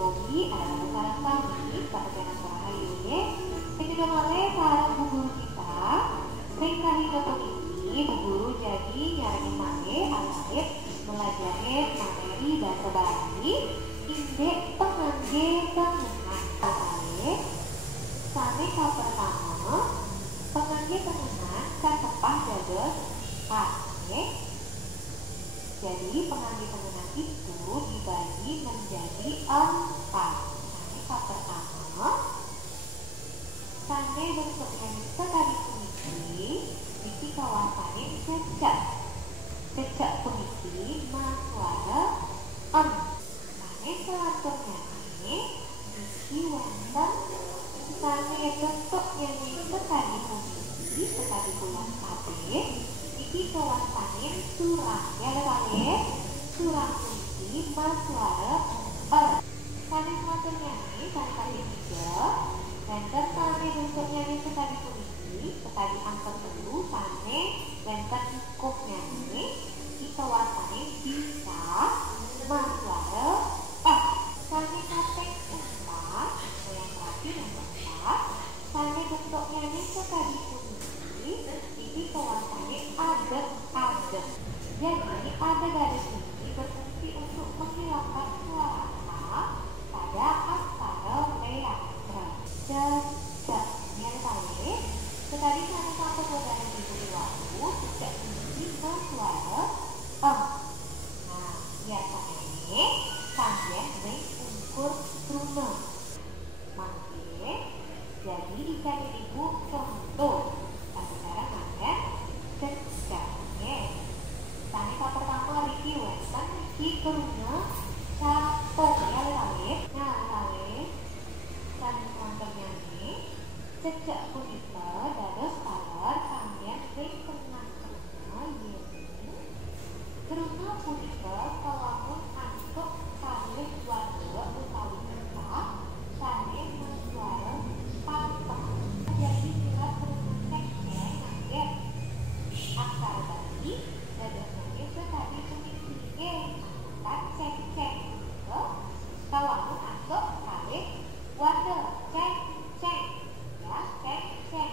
Bogi adalah sarang kami pada jalan Rahayu ketika mulai sarang bu guru kita sering kali ketemu ini bu guru jadi nyari mane alit melajari materi bahasa Bali indek pengangge pengenang alit sampai ke pertama pengangge pengenang kan tepah dados ane. Jadi pengangge pengenang itu dibagi menjadi 4. Sampai ke pertama sampai bentuknya sekali puniki iki kawasannya cecak puniki maswara sampai selanjutnya ini iki wonten sampai bentuknya sekali puniki sekali pulang kabeh iki kawasannya surah ya kali surah puniki punisi mas suara sanes maturnya ini kali tiga benten sane bentuknya ini sekali punisi sekali angka telu sane benten ikutnya ini kita wasane bisa mas suara sane kaping 4 yang terakhir yang keempat sane bentuknya ini sekali punisi ini kawasannya adem. Jadi ada garis ini berfungsi untuk menghilangkan suara A pada aksara letra. Jejak nyatanya sekali satu satu garis itu diwaku tidak bunyi ke suara Nah, biasanya sambil mengukur rumah. Mangke, jadi ikan ibu contoh. Sekarang ada jejak. Tanya kata pertama Riki wonten iki keruna capung ya lali. Nah, lali. Tanya wonten nyanyi jejak punika dados kalar kalian ing tengah-tengah yen keruna punika kalamun antuk kalih warga utawi kata sane suara pantah. Jadi sila keruna teknya nangge aksara tadi dadasnya sekali punisi angkat cek kalamun antuk kalih warga cek ya cek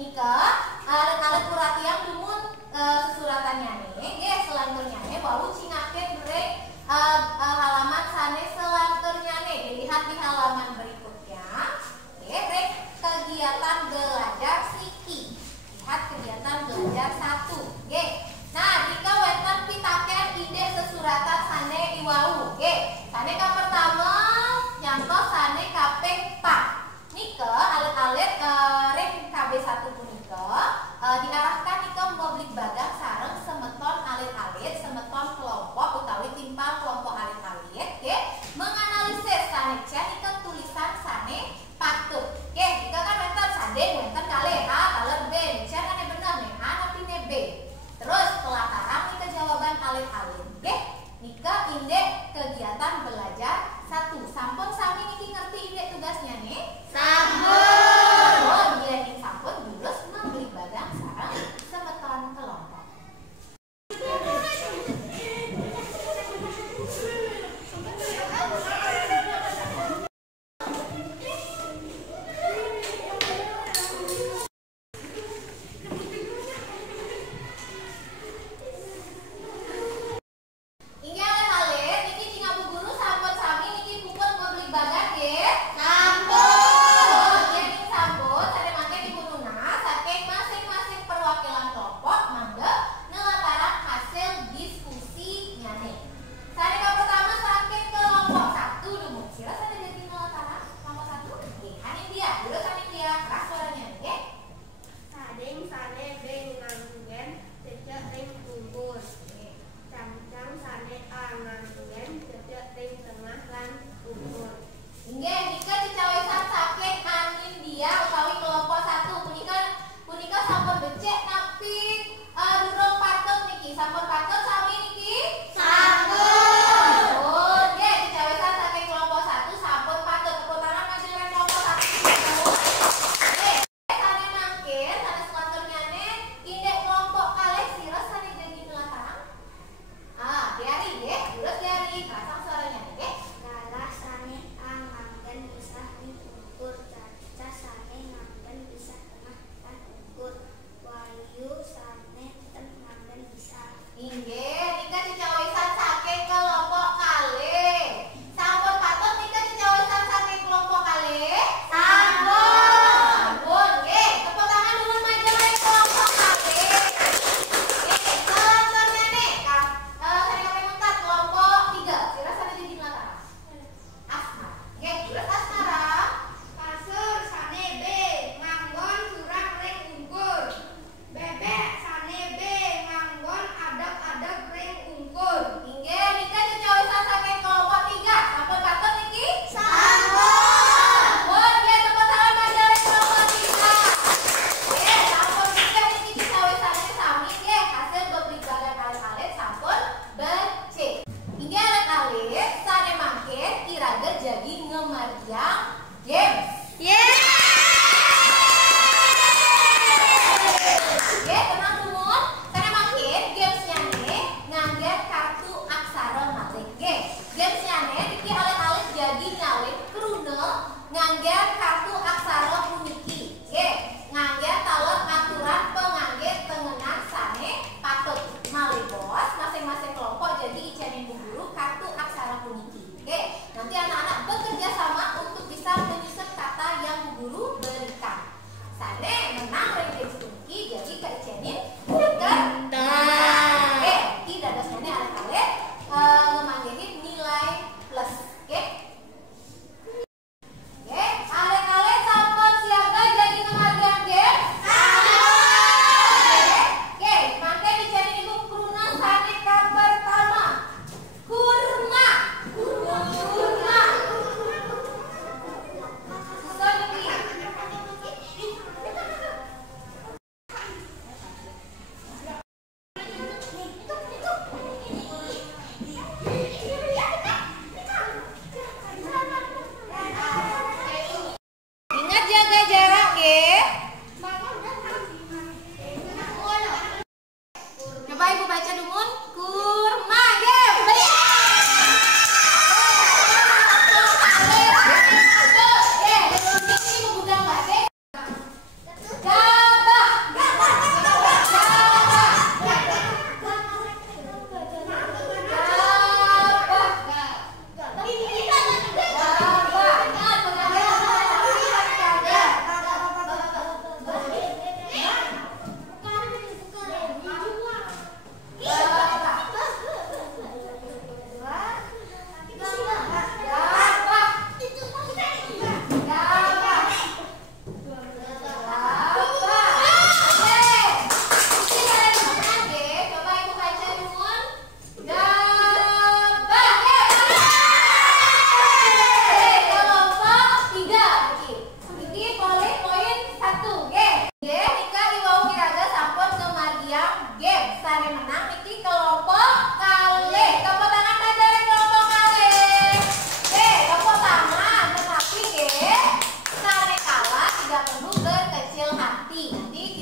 Nika alat-alat kuratiang dumun sesuratannya nih, selanturnya nih walau cingaken berek halaman sane selanturnya nih dilihat di halaman berikutnya. Rek kegiatan belajar siki. Lihat kegiatan belajar 1. Nah, jika wonten pitaken ide sesuratan sane iwau. Sane ka pertama nyantos sane kaping 4. Nika alit-alit rek KB1 punika diarahkan nika memblik bagang sareng semeton alit-alit semeton kelompok utawi timpal kelompok alit-alit menganalisis sane nika tulisan sane patut. Jika kan wonten sade wonten kalih A kalih B nika kan bener nih A tapi ne B. Terus pelataran nika jawaban alit-alit. Nika indeks kegiatan belajar 1. Sampun sami niki ngerti indeks tugasnya nih? Sampun. Oh, iya nih sampun lulus membeli bagang sareng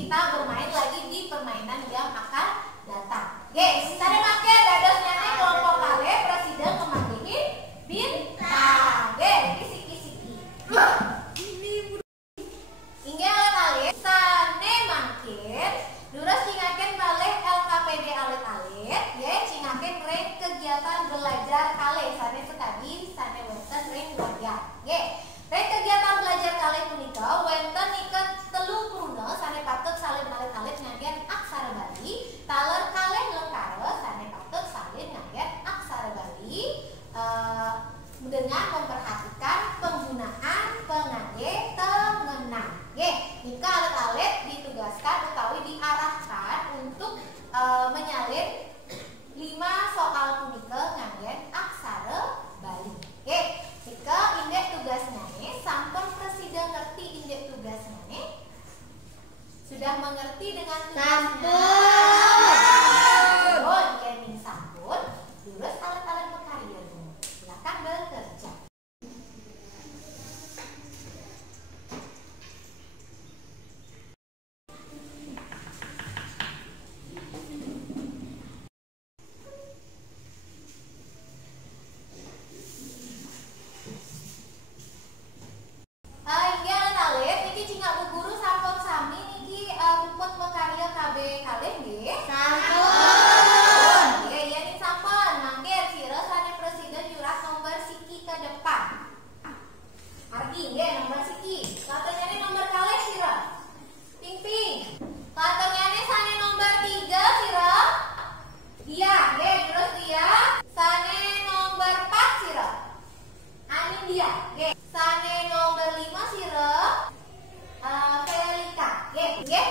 kita bermain lagi di permainan yang akan datang. Oke, tadi make dadosnya teh kelompok kale presiden kemanggihin bintang. Oke, kisi-kisi. Inggih alit-alit sane mangkin duras cingaken baleh LKPD alit-alit ye cingaken reng kegiatan belajar kale sane sekali sane wonten reng belajar. Ye, reng kegiatan belajar kale punika wonten iket telu kruna sane patut salin alit-alit nganggen aksara Bali, taler kalih lekare sane patut salin nganggen aksara Bali dengan memperhatikan penggunaan pengangge tengenang. Oke, jika alit-alit ditugaskan utawi diarahkan untuk menyalin 5 soal punika nganggen aksara Bali. Oke, jika indek tugasnya sampun presiden ngerti indek tugasnya sudah mengerti dengan tugasnya. Sampun, kening sampun. Terus alit-alit berkarya dulu. Silakan bekerja. Inggih alit-alit niki cingak Bu Guru sampun sami niki puput mekarya KB kalih nggih. Sampun. Nggih iya nih sampun. Mangke sira sane presiden nyurat nomor siki ke depan. Argi nggih nomor siki. Katanya nomor kalih sira. Ping-ping. Katanya sane nomor 3 sira. Iya, nggih terus dia. Sane nomor 4 sira. Anin dia. Nggih. Sane nomor 5 sira Felika. Nggih, nggih